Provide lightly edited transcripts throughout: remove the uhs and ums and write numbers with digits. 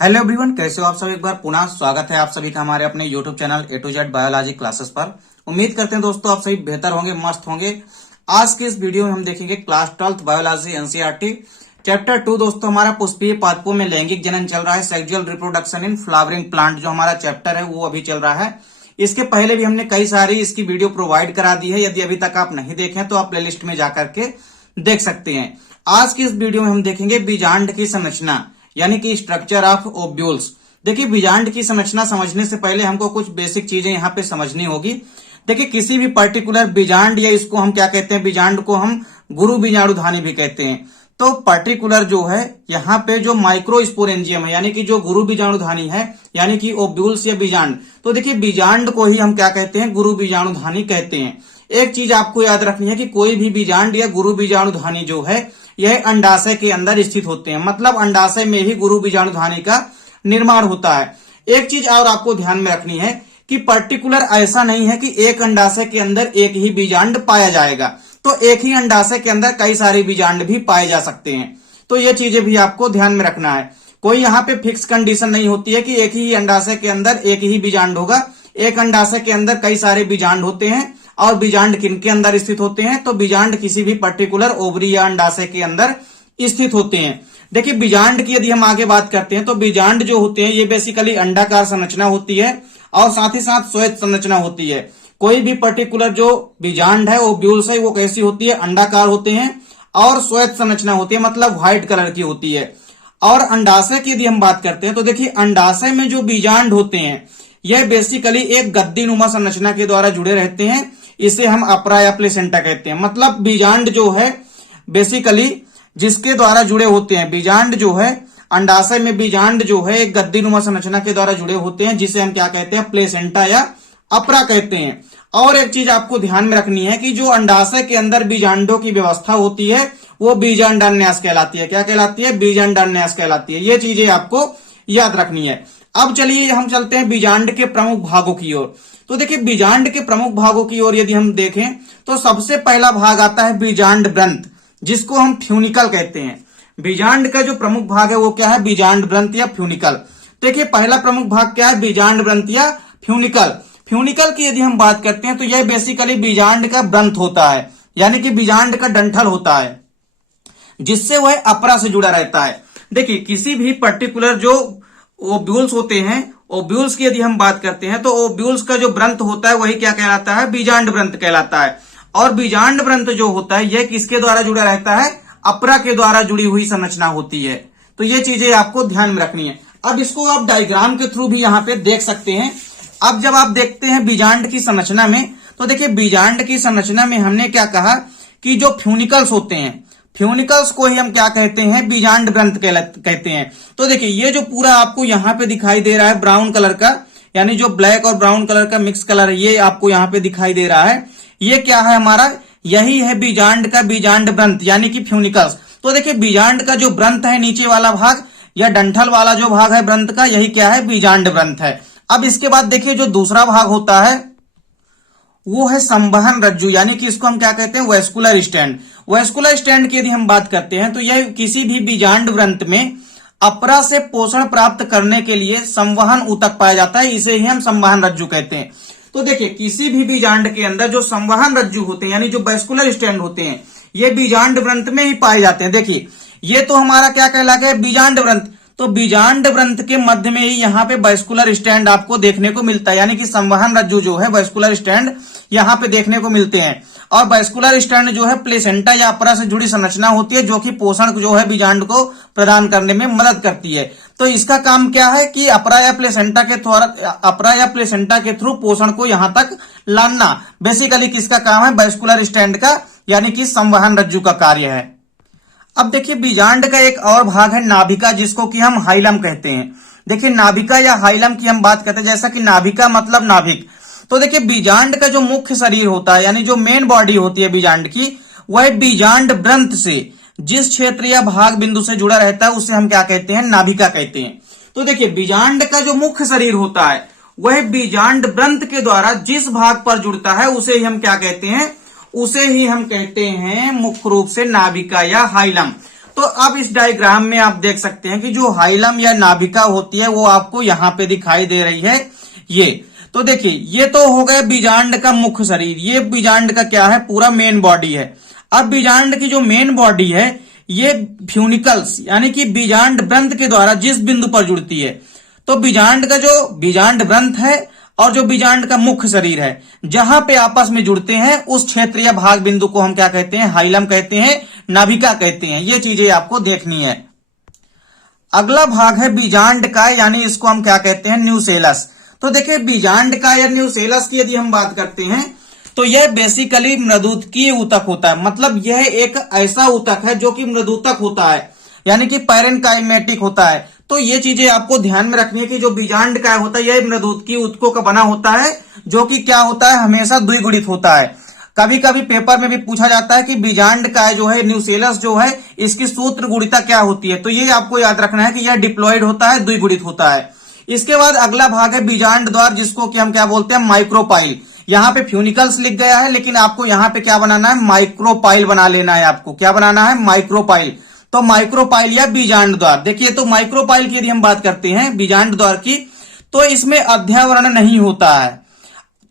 Hello everyone, कैसे हो आप सब। एक बार पुनः स्वागत है आप सभी का हमारे अपने YouTube channel A to Z biology classes पर। उम्मीद करते हैं दोस्तों आप सभी बेहतर होंगे, मस्त होंगे। आज के इस वीडियो में हम देखेंगे class 12th biology NCERT chapter 2। दोस्तों हमारा पुष्पीय पादपों में लैंगिक जनन चल रहा है, sexual reproduction in flowering plant जो हमारा चैप्टर है वो अभी चल रहा है। इसके पहले भी हमने कई सारी इसकी वीडियो प्रोवाइड करा दी है। यदि अभी तक आप नहीं देखें तो आप प्लेलिस्ट में जाकर के देख सकते हैं। आज की इस वीडियो में हम देखेंगे बीजांड की संरचना यानी कि स्ट्रक्चर ऑफ ओव्यूल्स। देखिए, बीजांड की संरचना समझने से पहले हमको कुछ बेसिक चीजें यहाँ पे समझनी होगी। देखिए, किसी भी पर्टिकुलर बीजांड या इसको हम क्या कहते हैं, बीजांड को हम गुरु बीजाणुधानी भी कहते हैं। तो पर्टिकुलर जो है यहाँ पे जो माइक्रोस्पोरेंजियम है यानी कि जो गुरु बीजाणुधानी है यानी कि ओव्यूल्स या बीजांड, तो देखिए बीजांड को ही हम क्या कहते हैं, गुरु बीजाणुधानी कहते हैं। एक चीज आपको याद रखनी है कि कोई भी बीजांड या गुरु बीजाणुधानी जो है यह अंडाशय के अंदर स्थित होते हैं, मतलब अंडाशय में ही गुरु बीजाणुधानी का निर्माण होता है। एक चीज और आपको ध्यान में रखनी है कि पर्टिकुलर ऐसा नहीं है कि एक अंडाशय के अंदर एक ही बीजांड पाया जाएगा, तो एक ही अंडाशय के अंदर कई सारे बीजांड भी पाए जा सकते हैं। तो ये चीजें भी आपको ध्यान में रखना है। कोई यहाँ पे फिक्स कंडीशन नहीं होती है कि एक ही अंडाशय के अंदर एक ही बीजांड होगा। एक अंडाशय के अंदर कई सारे बीजांड होते हैं। और बीजांड किनके अंदर स्थित होते हैं, तो बीजांड किसी भी पर्टिकुलर ओवरी या अंडाशय के अंदर स्थित होते हैं। देखिए, बीजांड की यदि हम आगे बात करते हैं तो बीजांड जो होते हैं ये बेसिकली अंडाकार संरचना होती है और साथ ही साथ श्वेत संरचना होती है। कोई भी पर्टिकुलर जो बीजांड है ओव्यूल्स है वो कैसी होती है, अंडाकार होते हैं और श्वेत संरचना होती है, मतलब व्हाइट कलर की होती है। और अंडाशय की यदि हम बात करते हैं तो देखिए, अंडाशय में जो बीजांड होते हैं यह बेसिकली एक गद्दीनुमा संरचना के द्वारा जुड़े रहते हैं। इसे हम अपरा या प्लेसेंटा कहते हैं। मतलब बीजांड जो है बेसिकली जिसके द्वारा जुड़े होते हैं, बीजांड जो है अंडाशय में बीजांड जो है एक गद्दीनुमा संरचना के द्वारा जुड़े होते हैं, जिसे हम क्या कहते हैं, प्लेसेंटा या अपरा कहते हैं। और एक चीज आपको ध्यान में रखनी है कि जो अंडाशय के अंदर बीजांडों की व्यवस्था होती है वो बीजांडान्यास कहलाती है। क्या कहलाती है? बीजांडान्यास कहलाती है। ये चीजें आपको याद रखनी है। अब चलिए हम चलते हैं बीजांड के प्रमुख भागों की ओर। तो देखिए, बीजांड के प्रमुख भागों की ओर यदि हम देखें तो सबसे पहला भाग आता है बीजांड ग्रंथ, जिसको हम फ्यूनिकल कहते हैं। बीजांड का जो प्रमुख भाग है वो क्या है, बीजांड ग्रंथ या फ्यूनिकल। देखिए, पहला प्रमुख भाग क्या है, बीजांड ग्रंथ या फ्यूनिकल। फ्यूनिकल की यदि हम बात करते हैं तो यह बेसिकली बीजांड का ग्रंथ होता है, यानी कि बीजांड का डंठल होता है, जिससे वह अपरा से जुड़ा रहता है। देखिए, किसी भी पर्टिकुलर जो ओव्यूल्स होते हैं, ओव्यूल्स की यदि हम बात करते हैं तो ओव्यूल्स का जो व्रंत होता है वही क्या कहलाता है, बीजांड व्रंत कहलाता है। और बीजांड व्रंत जो होता है यह किसके द्वारा जुड़ा रहता है, अपरा के द्वारा जुड़ी हुई संरचना होती है। तो ये चीजें आपको ध्यान में रखनी है। अब इसको आप डायग्राम के थ्रू भी यहाँ पे देख सकते हैं। अब जब आप देखते हैं बीजांड की संरचना में, तो देखिए बीजांड की संरचना में हमने क्या कहा कि जो फ्यूनिकल्स होते हैं, फ्यूनिकल्स को ही हम क्या कहते हैं, बीजांड ग्रंथ कहते हैं। तो देखिए, ये जो पूरा आपको यहाँ पे दिखाई दे रहा है ब्राउन कलर का, यानी जो ब्लैक और ब्राउन कलर का मिक्स कलर है ये आपको यहाँ पे दिखाई दे रहा है, ये क्या है हमारा, यही है बीजांड का बीजांड ग्रंथ यानी कि फ्यूनिकल्स। तो देखिए, बीजांड का जो ग्रंथ है नीचे वाला भाग या डंठल वाला जो भाग है ग्रंथ का, यही क्या है, बीजांड ग्रंथ है। अब इसके बाद देखिए जो दूसरा भाग होता है वो है संवहन रज्जु, यानी कि इसको हम क्या कहते हैं, वेस्कुलर स्टैंड। वेस्कुलर स्टैंड की यदि हम बात करते हैं तो यह किसी भी बीजांड ग्रंथ में अपरा से पोषण प्राप्त करने के लिए संवहन ऊतक पाया जाता है, इसे ही हम संवहन रज्जु कहते हैं। तो देखिए, किसी भी बीजांड के अंदर जो संवहन रज्जु होते हैं यानी जो वेस्कुलर स्टैंड होते हैं ये बीजांड ग्रंथ में ही पाए जाते हैं। देखिए, ये तो हमारा क्या कहला गया, बीजांड ग्रंथ। तो बीजांड ग्रंथ के मध्य में ही यहाँ पे वेस्कुलर स्टैंड आपको देखने को मिलता है, यानी कि संवहन रज्जु जो है वेस्कुलर स्टैंड यहाँ पे देखने को मिलते हैं। और वेस्कुलर स्टैंड जो है प्लेसेंटा या अपरा से जुड़ी संरचना होती है, जो कि पोषण जो है बीजांड को प्रदान करने में मदद करती है। तो इसका काम क्या है कि अपरा या प्लेसेंटा के थ्रू पोषण को यहाँ तक लाना बेसिकली किसका काम है, वेस्कुलर स्टैंड का, यानी कि संवहन रज्जु का कार्य है। अब देखिए, बीजांड का एक और भाग है नाभिका, जिसको कि हम हाइलम कहते हैं। देखिए, नाभिका या हाइलम की हम बात करते हैं, जैसा कि नाभिका मतलब नाभिक। तो देखिए, बीजांड का जो मुख्य शरीर होता है यानी जो मेन बॉडी होती है बीजांड की, वह बीजांड व्रंत से जिस क्षेत्र या भाग बिंदु से जुड़ा रहता है उसे हम क्या कहते हैं, नाभिका कहते हैं। तो देखिए, बीजांड का जो मुख्य शरीर होता है वह बीजांड व्रंत के द्वारा जिस भाग पर जुड़ता है उसे ही हम क्या कहते हैं, उसे ही हम कहते हैं मुख्य रूप से नाभिका या हाइलम। तो अब इस डायग्राम में आप देख सकते हैं कि जो हाइलम या नाभिका होती है वो आपको यहाँ पे दिखाई दे रही है। ये तो देखिए, ये तो हो गया बीजांड का मुख्य शरीर, ये बीजांड का क्या है, पूरा मेन बॉडी है। अब बीजांड की जो मेन बॉडी है ये फ्यूनिकल्स यानी कि बीजांड ग्रंथ के द्वारा जिस बिंदु पर जुड़ती है, तो बीजांड का जो बीजांड ग्रंथ है और जो बीजांड का मुख्य शरीर है जहां पे आपस में जुड़ते हैं उस क्षेत्र या भाग बिंदु को हम क्या कहते हैं, हाइलम कहते हैं, नाभिका कहते हैं। ये चीजें आपको देखनी है। अगला भाग है बीजांड का, यानी इसको हम क्या कहते हैं, न्यूसेलस। तो देखिए बीजांड का या न्यूसेलस की यदि हम बात करते हैं तो यह बेसिकली मृदुतकीय ऊतक होता है। मतलब यह एक ऐसा ऊतक है जो कि मृदुतक होता है, यानी कि पैरेनकाइमेटिक होता है। तो ये चीजें आपको ध्यान में रखनी है कि जो बीजांड काय होता है यह मृदुतकीय ऊतकों का बना होता है, जो कि क्या होता है, हमेशा द्विगुणित होता है। कभी कभी पेपर में भी पूछा जाता है कि बीजांड काय जो है, न्यूसेलस जो है, इसकी सूत्र गुणिता क्या होती है। तो ये आपको याद रखना है कि यह डिप्लॉयड होता है, द्विगुणित होता है। इसके बाद अगला भाग है बीजांड द्वार, जिसको कि हम क्या बोलते हैं, माइक्रोपाइल। यहाँ पे फ्यूनिकल्स लिख गया है, लेकिन आपको यहाँ पे क्या बनाना है, माइक्रोपाइल बना लेना है। आपको क्या बनाना है, माइक्रोपाइल। तो माइक्रोपाइल या बीजांड द्वार, देखिए तो माइक्रोपाइल की यदि हम बात करते हैं बीजांड द्वार की, तो इसमें अध्यावरण नहीं होता है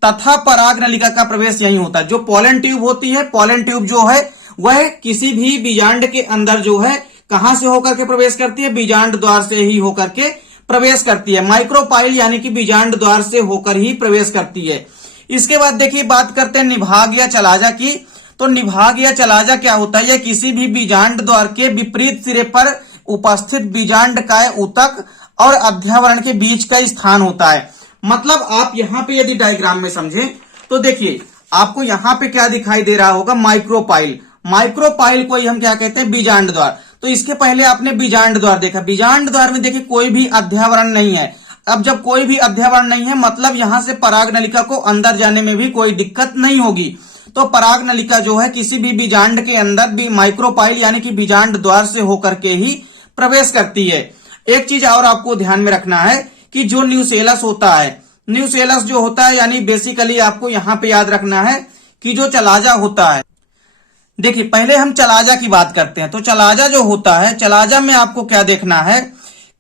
तथा पराग नलिका का प्रवेश यही होता है। जो पोलन ट्यूब होती है, पोलन ट्यूब जो है वह किसी भी बीजांड के अंदर जो है कहां से होकर के प्रवेश करती है, बीजांड द्वार से ही होकर के प्रवेश करती है। माइक्रोपाइल यानी कि बीजांड द्वार से होकर ही प्रवेश करती है। इसके बाद देखिए बात करते हैं निभाग या चलाजा की। तो निभाग या चलाजा क्या होता है, यह किसी भी बीजांड द्वार के विपरीत सिरे पर उपस्थित बीजांड काय ऊतक और अध्यावरण के बीच का स्थान होता है। मतलब आप यहां पे यदि डायग्राम में समझें तो देखिए आपको यहां पे क्या दिखाई दे रहा होगा, माइक्रोपाइल। माइक्रोपाइल को ही हम क्या कहते हैं, बीजांड द्वार। तो इसके पहले आपने बीजांड द्वार देखा, बीजांड द्वार में देखिए कोई भी अध्यावरण नहीं है। अब जब कोई भी अध्यावरण नहीं है मतलब यहां से पराग नलिका को अंदर जाने में भी कोई दिक्कत नहीं होगी। तो पराग नलिका जो है किसी भी बीजांड के अंदर भी माइक्रोपाइल यानी कि बीजांड द्वार से होकर के ही प्रवेश करती है। एक चीज और आपको ध्यान में रखना है कि जो न्यूसेलस होता है, न्यूसेलस जो होता है यानी बेसिकली आपको यहां पे याद रखना है कि जो चलाजा होता है, देखिए पहले हम चलाजा की बात करते हैं। तो चलाजा जो होता है, चलाजा में आपको क्या देखना है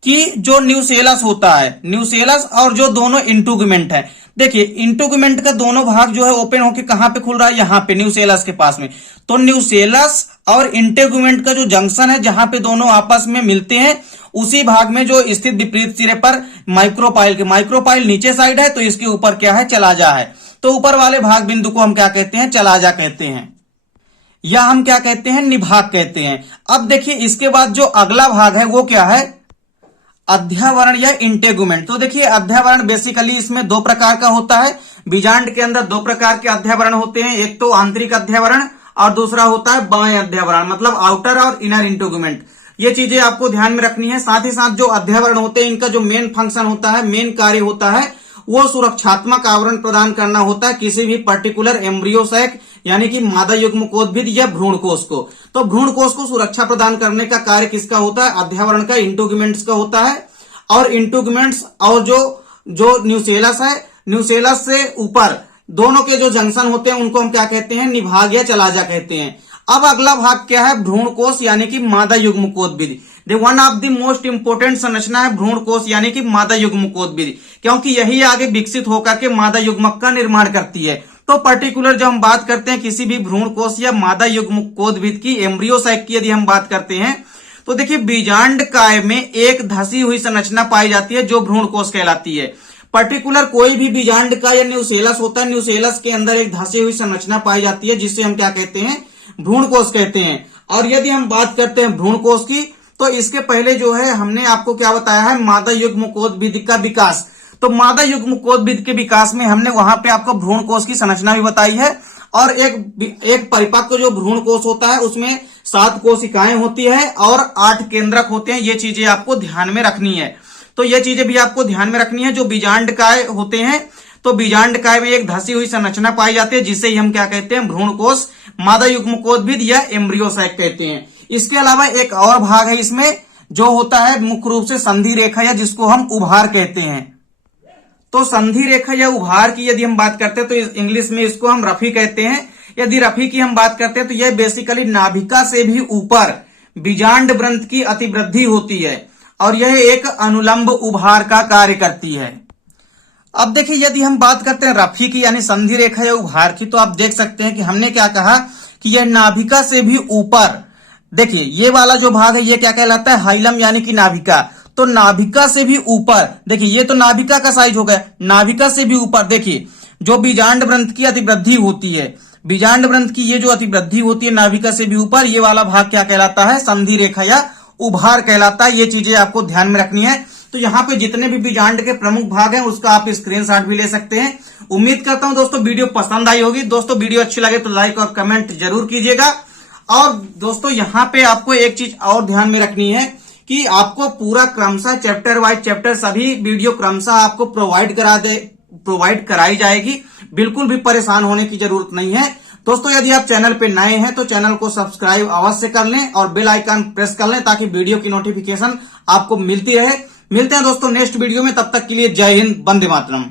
कि जो न्यूसेलस होता है, न्यूसेलस और जो दोनों इंटुगमेंट है, देखिए इंटुगमेंट का दोनों भाग जो है ओपन होके कहां पे खुल रहा है, यहां पे न्यूसेलस के पास में। तो न्यूसेलस और इंटेगुमेंट का जो जंक्शन है जहां पे दोनों आपस में मिलते हैं, उसी भाग में जो स्थित विपरीत सिरे पर माइक्रोपाइल के, माइक्रोपाइल नीचे साइड है तो इसके ऊपर क्या है, चलाजा है। तो ऊपर वाले भाग बिंदु को हम क्या कहते हैं, चलाजा कहते हैं, या हम क्या कहते हैं, निभाग कहते हैं। अब देखिए इसके बाद जो अगला भाग है वो क्या है, अध्यावरण या इंटेगुमेंट। तो देखिए अध्यावरण बेसिकली इसमें दो प्रकार का होता है। बीजांड के अंदर दो प्रकार के अध्यावरण होते हैं, एक तो आंतरिक अध्यावरण और दूसरा होता है बाह्य अध्यावरण, मतलब आउटर और इनर इंटेगुमेंट। ये चीजें आपको ध्यान में रखनी है। साथ ही साथ जो अध्यावरण होते हैं इनका जो मेन फंक्शन होता है, मेन कार्य होता है, वो सुरक्षात्मक आवरण प्रदान करना होता है किसी भी पर्टिकुलर एम्ब्रियो सैक यानी कि मादा युग्मकोद्भिद या भ्रूण कोष को। तो भ्रूण कोष को सुरक्षा प्रदान करने का कार्य किसका होता है, अध्यावरण का, इंटुगमेंट्स का होता है। और इंटुगमेंट्स और जो न्यूसेलस है, न्यूसेलस से ऊपर दोनों के जो जंक्शन होते हैं उनको हम क्या कहते हैं, निभाग या चलाजा कहते हैं। अब अगला भाग क्या है, भ्रूण कोष यानी कि मादा युग्मकोद्भिद। One of the most important संरचना है भ्रूण कोष यानी कि मादा युग्मकोद्भिद, क्योंकि यही आगे विकसित होकर के मादा युग्मक का निर्माण करती है। तो पर्टिकुलर जब हम बात करते हैं किसी भी भ्रूण कोष या मादा युग्मकोद्भिद की, एम्ब्रियो साइक की यदि हम बात करते हैं, तो देखिए बीजांड काय में एक धसी हुई संरचना पाई जाती है जो भ्रूण कोष कहलाती है। पर्टिकुलर कोई भी बीजांड का या न्यूसेलस होता है, न्यूसेलस के अंदर एक धसी हुई संरचना पाई जाती है जिसे हम क्या कहते हैं, भ्रूण कोष कहते हैं। और यदि हम बात करते हैं भ्रूण कोष की, तो इसके पहले जो है हमने आपको क्या बताया है, मादा युग्मकोद्भिद का विकास। तो मादा युग्मकोद्भिद के विकास में हमने वहां पे आपको भ्रूण कोष की संरचना भी बताई है। और एक परिपक्व जो भ्रूण कोष होता है उसमें 7 कोशिकाएं होती है और 8 केंद्रक होते हैं। ये चीजें आपको ध्यान में रखनी है। तो ये चीजें भी आपको ध्यान में रखनी है। जो बीजांड काय होते हैं, तो बीजांड काय में एक धसी हुई संरचना पाई जाती है जिसे हम क्या कहते हैं, भ्रूण कोष, मादा युग्मकोद्भिद या एम्ब्रियो साइक कहते हैं। इसके अलावा एक और भाग है इसमें जो होता है मुख्य रूप से संधि रेखा या जिसको हम उभार कहते हैं। तो संधि रेखा या उभार की यदि हम बात करते हैं तो इंग्लिश में इसको हम रफी कहते हैं। यदि रफी की हम बात करते हैं तो यह बेसिकली नाभिका से भी ऊपर बीजांड ग्रंथ की अतिवृद्धि होती है और यह एक अनुलंब उभार का कार्य करती है। अब देखिए, यदि हम बात करते हैं रफी की यानी संधि रेखा या उभार की, तो आप देख सकते हैं कि हमने क्या कहा कि यह नाभिका से भी ऊपर, देखिए ये वाला जो भाग है ये क्या कहलाता है, हाइलम यानी कि नाभिका। तो नाभिका से भी ऊपर, देखिए ये तो नाभिका का साइज हो गया, नाभिका से भी ऊपर देखिए जो बीजांड ग्रंथ की अतिवृद्धि होती है, बीजांड ग्रंथ की ये जो अतिवृद्धि होती है नाभिका से भी ऊपर, ये वाला भाग क्या कहलाता है, संधि रेखा या उभार कहलाता है। ये चीजें आपको ध्यान में रखनी है। तो यहाँ पे जितने भी बीजांड के प्रमुख भाग हैं उसका आप स्क्रीनशॉट भी ले सकते हैं। उम्मीद करता हूं दोस्तों वीडियो पसंद आई होगी। दोस्तों वीडियो अच्छी लगे तो लाइक और कमेंट जरूर कीजिएगा। और दोस्तों यहाँ पे आपको एक चीज और ध्यान में रखनी है कि आपको पूरा क्रमशः चैप्टर वाइज चैप्टर सभी वीडियो क्रमशः आपको प्रोवाइड कराई जाएगी। बिल्कुल भी परेशान होने की जरूरत नहीं है। दोस्तों यदि आप चैनल पे नए हैं तो चैनल को सब्सक्राइब अवश्य कर लें और बेल आइकन प्रेस कर लें ताकि वीडियो की नोटिफिकेशन आपको मिलती रहे। मिलते हैं दोस्तों नेक्स्ट वीडियो में, तब तक के लिए जय हिंद, वंदे मातरम।